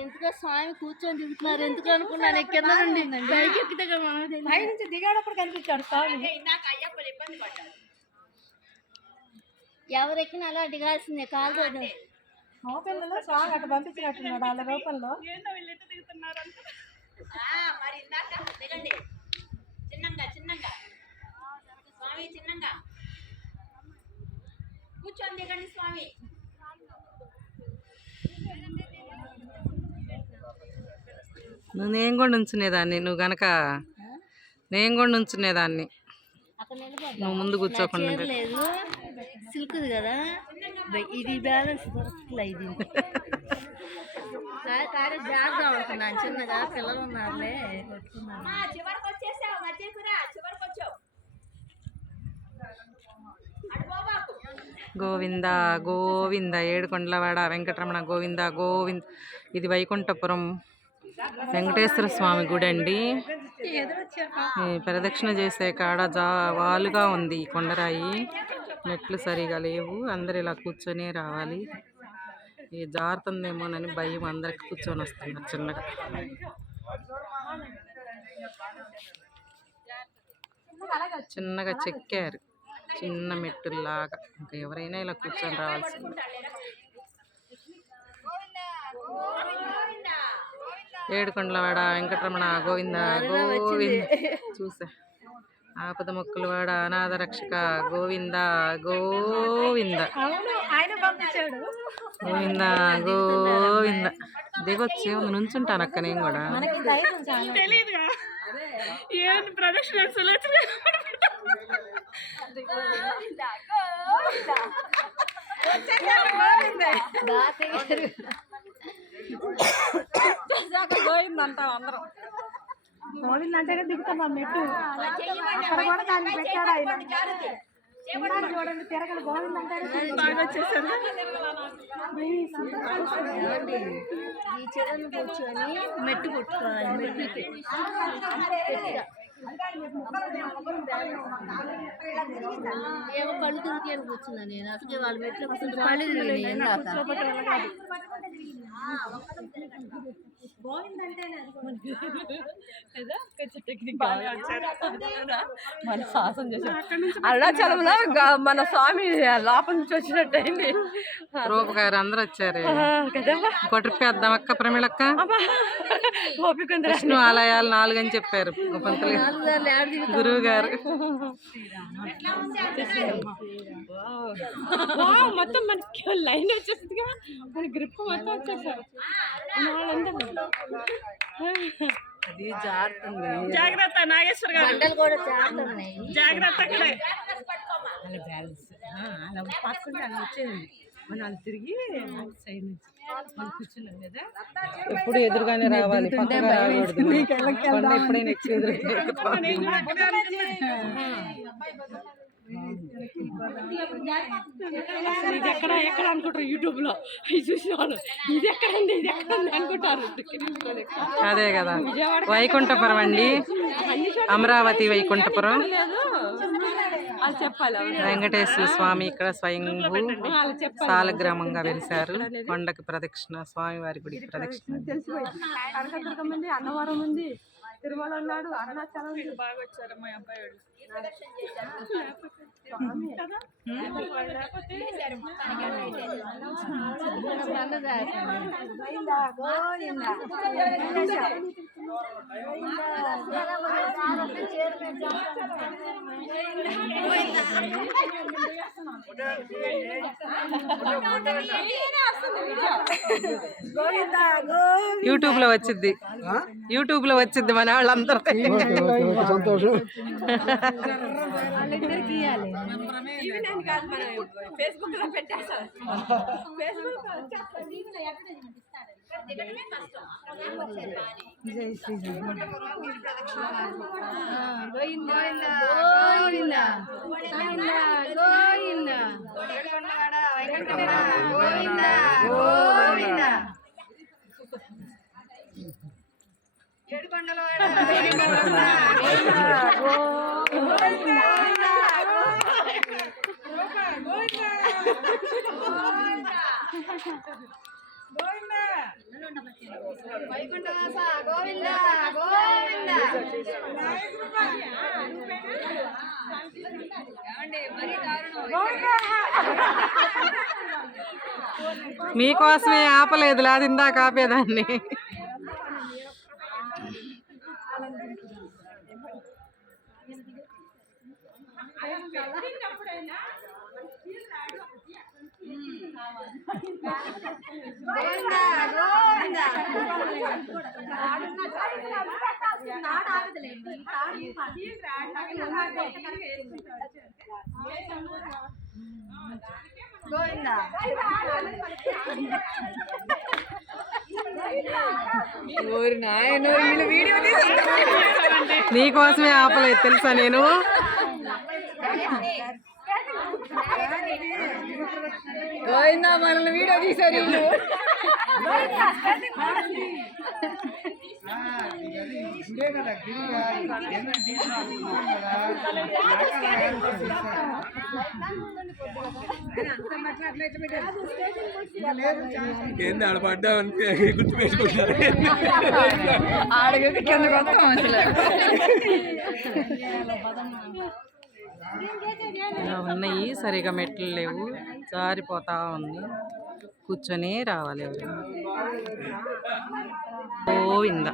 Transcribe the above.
ఎందుకో స్వామి కూర్చొని దిగుతున్నారు ఎందుకు అనుకున్నాను కింద నుండి బైక్ ఎక్కితే పై నుంచి దిగాడప్పుడు కనిపించాడు స్వామి. ఎవరు ఎక్కినా అలా దిగాల్సిందే కాదు పిల్లలు స్వామి అటు పంపించినట్టున్నాడు వాళ్ళ రూపంలో. కూర్చొని దిగండి స్వామి. నేను కూడా ఉంచునేదాన్ని, నువ్వు గనక నేను కూడా ఉంచునేదాన్ని, నువ్వు ముందు కూర్చోకుండా. లేదు సిల్క్ది కదా ఇది బ్యాలెన్స్ ఇది జాగ్రత్తగా ఉంటున్నాను చిన్నగా పిల్లలు ఉన్నారులే. గోవింద గోవింద ఏడుకొండలవాడ వెంకటరమణ గోవింద గోవింద. ఇది వైకుంఠపురం వెంకటేశ్వర స్వామి గుడి అండి. ప్రదక్షిణ చేసే కాడ వాలుగా ఉంది ఈ కొండరాయి, మెట్లు సరిగా లేవు, అందరు ఇలా కూర్చొని రావాలి. ఈ జారుతుందేమోనని భయం, అందరికి కూర్చొని వస్తున్నారు చిన్నగా. చిన్నగా చెక్కారు చిన్న మెట్టులాగా, ఇంకా ఎవరైనా ఇలా కూర్చొని రావాల్సింది. ఏడుకొండలవాడ వెంకటరమణ గోవింద గోవింద. చూసా ఆపద మొక్కులవాడ అనాథ రక్షక గోవింద గోవింద గోవింద గోవింద. దిగొచ్చి నుంచుంటాను అక్క నేను కూడా. గోవిందంటాం అందరం. గోవిందంటేనే దిగుతాం ఆ మెట్టు. అక్కడ కూడా దాన్ని పెట్టాడు ఆయన. చూడండి తిరగలు గోవిందంటారు. ఈ చెరువును కూర్చొని మెట్టు కొట్టుకోవాలి. మెట్టుకి ఏమో కళ్ళు తిరిగి అని కూర్చున్నా నేను. అసలు వాళ్ళ మెట్లు కూర్చుంటే కళ్ళు తిరిగి మన సాహసం చేసాం అరుణాచలంలో. మన స్వామి లోపల నుంచి వచ్చినట్టయింది. రూపగారు అందరు వచ్చారు. ఇంకో ట్రిప్ వేద్దాం అక్క ప్రమిళక్క. విష్ణు ఆలయాలు 4 అని చెప్పారు గురువు గారు. మొత్తం మనకి లైన్ వచ్చేసిందిగా, మన గ్రిప్ మొత్తం వచ్చేసారు. అది జారుతుంది. జాగ్రత్త నాగేశ్వర గారు, కూడా జాగ్రత్త. అలా పక్కకుంటే అలా వచ్చేది. మనం తిరిగి సైడ్ నుంచి కూర్చున్నాం కదా. ఎప్పుడు ఎదురుగానే రావాలి, పక్కగా రాకూడదు. ఎప్పుడైనా ఇది ఎక్కడ ఎక్కడ అనుకుంటారు యూట్యూబ్ లో చూసిన వాళ్ళు. ఇది ఎక్కడండి ఇది ఎక్కడండి అనుకుంటారు. అదే కదా వైకుంఠపురం అండి, అమరావతి వైకుంఠపురం. చెప్పాలి వెంకటేశ్వర స్వామి ఇక్కడ స్వయంభూ సాలగ్రామంగా వెలిశారు. కొండకి ప్రదక్షిణ, స్వామివారి గుడికి ప్రదక్షిణ. కనకదుర్గం ఉంది, అన్నవరం ఉంది, తిరుమల ఉన్నాడు, అరుణాచలం ఉంది. బాగా వచ్చారు మా అబ్బాయి. యూట్యూబ్ లో వచ్చింది, యూట్యూబ్ లో వచ్చింది మన వాళ్ళందరూ. సంతోషం. ఫేస్బుక్ లో పెట్టేస్తారు. మీకోసమే ఆపలేదు, లేదు ఇందాక ఆపేదాన్ని. నీకోసమే ఆపలేదు తెలుసా నేను. మనల్ని వీడియో తీసారు. ఏంది ఆడ పడ్డా గుర్తు పెట్టుకుంటారు. ఇలా ఉన్నాయి, సరిగా మెట్లు లేవు, జారిపోతా ఉంది. కూర్చొని రావాలి ఎవరు. గోవిందా.